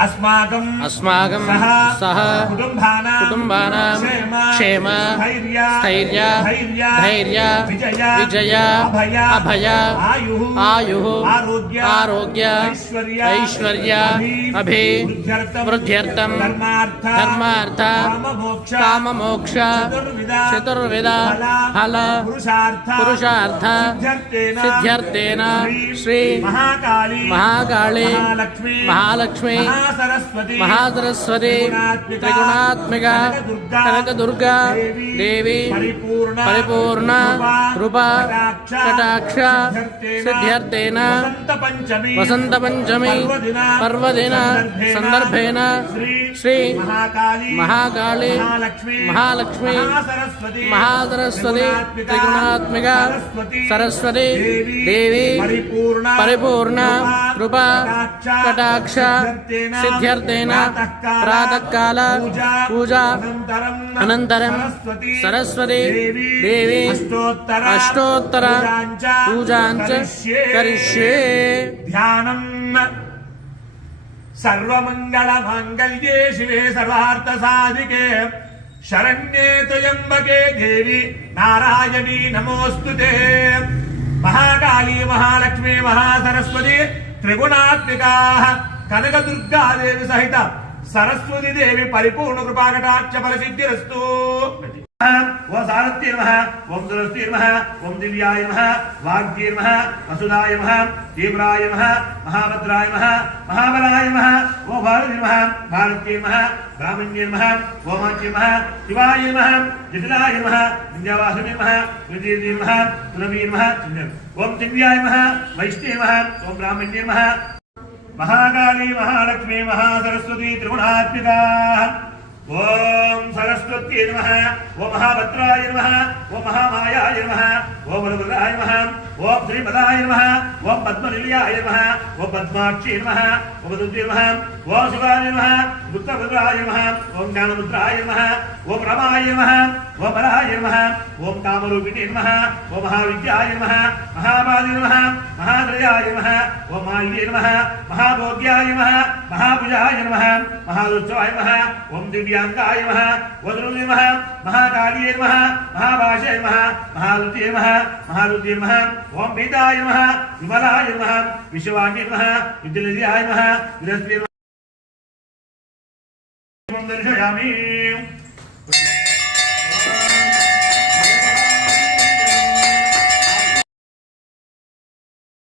अस्माकम् अस्माकं सह सह कुटुम्बानां कुटुम्बानां क्षेम क्षेम धैर्य स्थैर्य धैर्य धैर्य विजय विजय अभय अभय आयुः आयुः आरोग्य आरोग्य ऐश्वर्य ऐश्वर्य अभि वृद्ध्यर्थं वृद्ध्यर्थं धर्मार्थ धर्मार्थ काममोक्ष काममोक्ष चतुर्विध चतुर्विध फल पुरुषार्थ पुरुषार्थ सिद्ध्यर्थेन सिद्ध्यर्थेन श्री महाकाली महाकाली महालक्ष्मी सरस्वती महासरस्वती त्रिगुणात्मिका कनक दुर्गा देवी परिपूर्ण कृपा कटाक्ष सिद्ध्यर्थेन वसंत पंचमी पर्वदिन संदर्भेन श्री महाकाली महालक्ष्मी महासरस्वती त्रिगुणात्मिका सरस्वती देवी परिपूर्ण कृपा, कटाक्ष, सिद्ध्यर्थेन, प्रातःकाल, पूजा, अनन्तरं सरस्वती देवी, अष्टोत्तर, पूजाञ्च करिष्ये। ध्यानम् सर्वमङ्गलमाङ्गल्ये शिवे सर्वार्थसाधिके शरण्ये त्र्यम्बके देवी नारायणी नमोऽस्तु ते। మహాకాళీ మహాలక్ష్మి మహాసరస్వతి త్రిగుణాత్మికా కనకదుర్గాదేవి సహిత సరస్వతి దేవి పరిపూర్ణ కృపాకటాక్ష ఫల సిద్ధిరస్తు ఓ సారథ్యే నమ. ఓం సురస్తి నమ. ఓం దివ్యాయ నమ. వాగ్యే నమ. వసుదాయ నమ. తీవ్రాయ నమ. మహాభద్రాయ నమ. మహాబలాయ నమ. ఓ భారతి నమ. భారత్యే నమ. బ్రాహ్మణ్యే నమ. గోమాచ్యే మహాకాళీ మహాలక్ష్మీ మహాసరస్వతి త్రిగుణాత్మికా ఓం సరస్వత్యై నమ ఓ మహాభద్రాయ నమ ఓ మహామాయాయ నమ ఓ వరవరాయ నమ ఓం శ్రీపదాయ నమ ఓం పద్మనిలయాయ నమ ఓ పద్మాక్షి నమ ఓ దుర్గే నమ ఓం శివాయ నమ గుప్తభద్రాయ నమ ఓం జ్ఞానముద్రాయ నమ ఓం రమాయ నమ ఓం బలాయ నమ ఓం కామరూపిణి నమ ఓ మహావిద్యాయ నమ మహాబాలి నమ మహాద్రయాయ నమ ఓ మాల్యే నమ మహాభోగ్యాయ నమ మహాభుజాయ నమ మహాదుర్చవాయ నమ ఓం దివ్య पर्यन्ताय नमः वदरुदे नमः, महाकालिये नमः, महाभाषाय नमः महारुद्रे नमः महारुद्रे नमः ॐ वेदाय नमः, विमलाय नमः विश्ववाग्ये नमः युद्धलयाय नमः विरस्त्रे नमः। दर्शयामि।